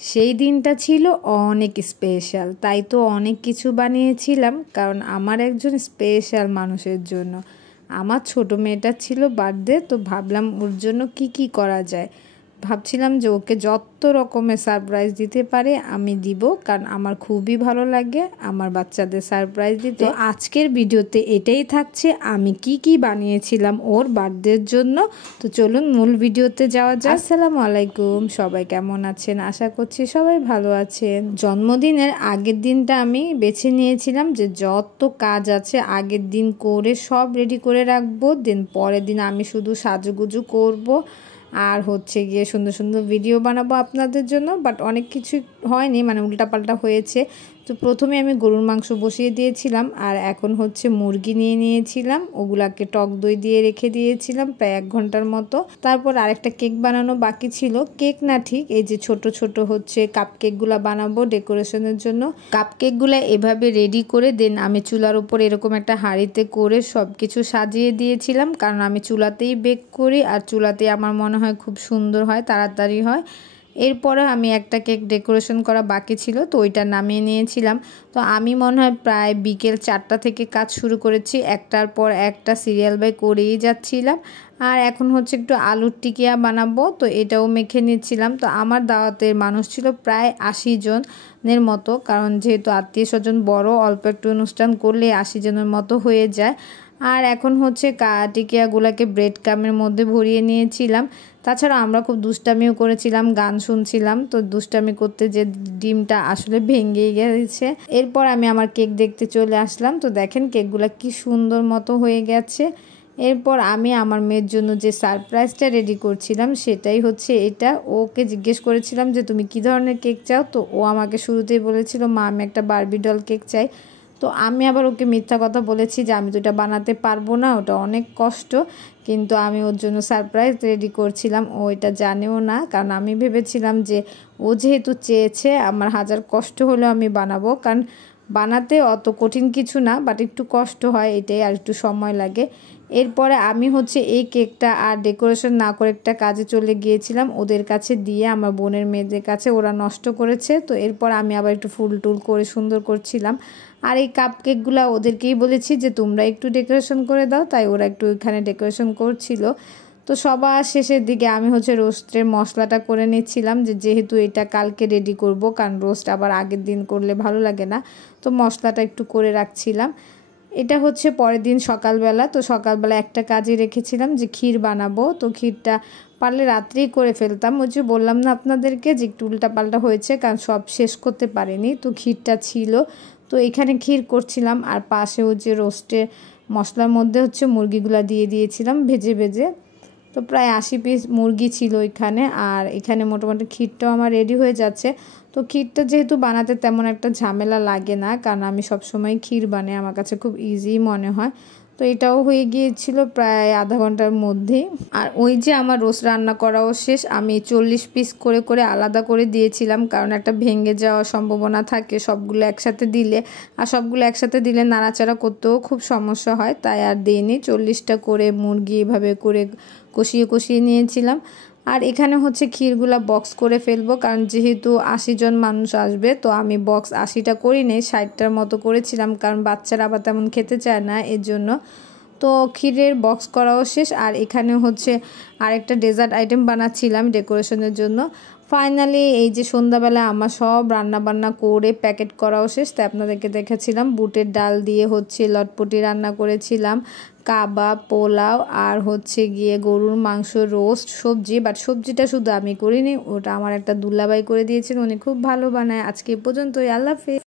সেই দিনটা ছিল অনেক স্পেশাল, তাই তো অনেক কিছু বানিয়েছিলাম, কারণ আমার একজন স্পেশাল মানুষের জন্য। আমার ছোট মেয়েটার ছিল বার্থডে, তো ভাবলাম ওর জন্য কি করা যায়। ভাবছিলাম যে ওকে যত রকমের সারপ্রাইজ দিতে পারে আমি দিব, কারণ আমার খুবই ভালো লাগে আমার বাচ্চাদের সারপ্রাইজ দিতে। তো আজকের ভিডিওতে এটাই থাকছে আমি কি বানিয়েছিলাম ওর বার্থডের জন্য। তো চলুন মূল ভিডিওতে যাওয়া যাক। আসসালামু আলাইকুম, সবাই কেমন আছেন? আশা করছি সবাই ভালো আছেন। জন্মদিনের আগের দিনটা আমি বেছে নিয়েছিলাম যে যত কাজ আছে আগের দিন করে সব রেডি করে রাখবো, দেন পরের দিন আমি শুধু সাজুগুজু করব আর হচ্ছে গিয়ে সুন্দর সুন্দর ভিডিও বানাবো আপনাদের জন্য। বাট অনেক কিছু হয়নি, মানে উল্টাপাল্টা হয়েছে। তো প্রথমে আমি গরুর মাংস বসিয়ে দিয়েছিলাম, আর এখন হচ্ছে মুরগি নিয়ে নিয়েছিলাম, ওগুলাকে টক দই দিয়ে রেখে দিয়েছিলাম প্রায় 1 ঘন্টার মতো। তারপর আরেকটা কেক বানানো বাকি ছিল, কেক না ঠিক এই যে ছোট ছোট হচ্ছে কাপ কেকগুলা বানাবো ডেকোরেশনের জন্য। কাপ কেকগুলা এভাবে রেডি করে দেন আমি চুলার উপর এরকম একটা হাঁড়িতে করে সব কিছু সাজিয়ে দিয়েছিলাম, কারণ আমি চুলাতেই বেক করি আর চুলাতেই আমার মনে হয় খুব সুন্দর হয়, তাড়াতাড়ি হয়। এরপরে আমি একটা কেক ডেকোরেশন করা বাকি ছিল, তো ওইটা নামিয়ে নিয়েছিলাম। তো আমি মনে হয় প্রায় বিকেল 4টা থেকে কাজ শুরু করেছি, একটার পর একটা সিরিয়াল বাই করেই যাচ্ছিলাম। আর এখন হচ্ছে একটু আলুর টিকিয়া বানাবো, তো এটাও মেখে নিচ্ছিলাম। তো আমার দাওয়াতের মানুষ ছিল প্রায় 80 জনের মতো, কারণ যেহেতু আত্মীয় স্বজন বড়, অল্প একটু অনুষ্ঠান করলে 80 জনের মতো হয়ে যায়। আর এখন হচ্ছে টিকিয়াগুলোকে ব্রেড ক্রামের মধ্যে ভরিয়ে নিয়েছিলাম। তাছাড়া আমরা খুব দুষ্টামিও করেছিলাম, গান শুনছিলাম। তো দুষ্টামি করতে যে ডিমটা আসলে ভেঙেই গেছে। এরপর আমি আমার কেক দেখতে চলে আসলাম। তো দেখেন কেকগুলো কি সুন্দর মতো হয়ে গেছে। এরপর আমি আমার মেয়ের জন্য যে সারপ্রাইজটা রেডি করছিলাম সেটাই হচ্ছে এটা। ওকে জিজ্ঞেস করেছিলাম যে তুমি কি ধরনের কেক চাও, তো ও আমাকে শুরুতেই বলেছিল মা আমি একটা বারবি ডল কেক চাই। তো আমি আবার ওকে মিথ্যা কথা বলেছি যে আমি তো এটা বানাতে পারবো না, ওটা অনেক কষ্ট। কিন্তু আমি ওর জন্য সারপ্রাইজ রেডি করছিলাম, ও এটা জানেও না, কারণ আমি ভেবেছিলাম যে ও যেহেতু চেয়েছে আমার হাজার কষ্ট হলেও আমি বানাবো, কারণ বানাতে অত কঠিন কিছু না, বাট একটু কষ্ট হয় এটাই, আর একটু সময় লাগে। এরপরে আমি হচ্ছে এই কেকটা আর ডেকোরেশন না করে একটা কাজে চলে গিয়েছিলাম ওদের কাছে দিয়ে, আমার বোনের মেয়েদের কাছে, ওরা নষ্ট করেছে। তো এরপর আমি আবার একটু ফুল টুল করে সুন্দর করছিলাম। আর এই কাপ কেকগুলো ওদেরকেই বলেছি যে তোমরা একটু ডেকোরেশন করে দাও, তাই ওরা একটু এখানে ডেকোরেশন করছিল। তো সবার শেষের দিকে আমি হচ্ছে রোস্টের মশলাটা করে নিচ্ছিলাম, যেহেতু এটা কালকে রেডি করব, কারণ রোস্ট আবার আগের দিন করলে ভালো লাগে না। তো মশলাটা একটু করে রাখছিলাম। এটা হচ্ছে পরের দিন সকালবেলা। তো সকালবেলা একটা কাজে রেখেছিলাম যে ক্ষীর বানাবো, তো ক্ষীরটা পারলে রাত্রেই করে ফেলতাম। ওই যে বললাম না আপনাদেরকে যে একটু উল্টাপাল্টা হয়েছে, কারণ সব শেষ করতে পারিনি, তো ক্ষীরটা ছিল। তো এখানে ক্ষীর করছিলাম, আর পাশে হচ্ছে রোস্টের মশলার মধ্যে হচ্ছে মুরগিগুলা দিয়ে দিয়েছিলাম ভেজে ভেজে। তো প্রায় 80 পিস মুরগি ছিল এখানে, আর এখানে মোটামুটি ক্ষীরটাও আমার রেডি হয়ে যাচ্ছে। তো ক্ষীরটা যেহেতু বানাতে তেমন একটা ঝামেলা লাগে না, কারণ আমি সবসময় ক্ষীর বানাই, আমার কাছে খুব ইজি মনে হয়। তো এটাও হয়ে গিয়েছিল প্রায় আধা ঘন্টার মধ্যেই। আর ওই যে আমার রোস্ট রান্না করাও শেষ, আমি 40 পিস করে করে আলাদা করে দিয়েছিলাম, কারণ একটা ভেঙে যাওয়ার সম্ভাবনা থাকে সবগুলো একসাথে দিলে, আর সবগুলো একসাথে দিলে নাড়াচাড়া করতেও খুব সমস্যা হয়, তাই আর দিইনি। 40টা করে মুরগি এভাবে করে কষিয়ে নিয়েছিলাম। আর এখানে হচ্ছে ক্ষীরগুলা বক্স করে ফেলবো, কারণ যেহেতু 80 জন মানুষ আসবে, তো আমি বক্স 80টা করি নেই, 60টার মতো করেছিলাম, কারণ বাচ্চারা আবার তেমন খেতে চায় না এর জন্য। তো ক্ষীরের বক্স করাও শেষ। আর এখানে হচ্ছে আরেকটা ডেজার্ট আইটেম বানাচ্ছিলাম ডেকোরেশনের জন্য। ফাইনালি এই যে সন্ধ্যাবেলা আমার সব রান্না বান্না করে প্যাকেট করাও শেষ, তাই আপনাদেরকে দেখাচ্ছিলাম। বুটের ডাল দিয়ে হচ্ছে লটপটি রান্না করেছিলাম, কাবাব, পোলাও, আর হচ্ছে গিয়ে গরুর মাংস, রোস্ট, সবজি। বাট সবজিটা শুধু আমি করিনি, ওটা আমার একটা দুলাভাই করে দিয়েছিল, উনি খুব ভালো বানায়। আজকে এ পর্যন্তই, আল্লাহ হাফেজ।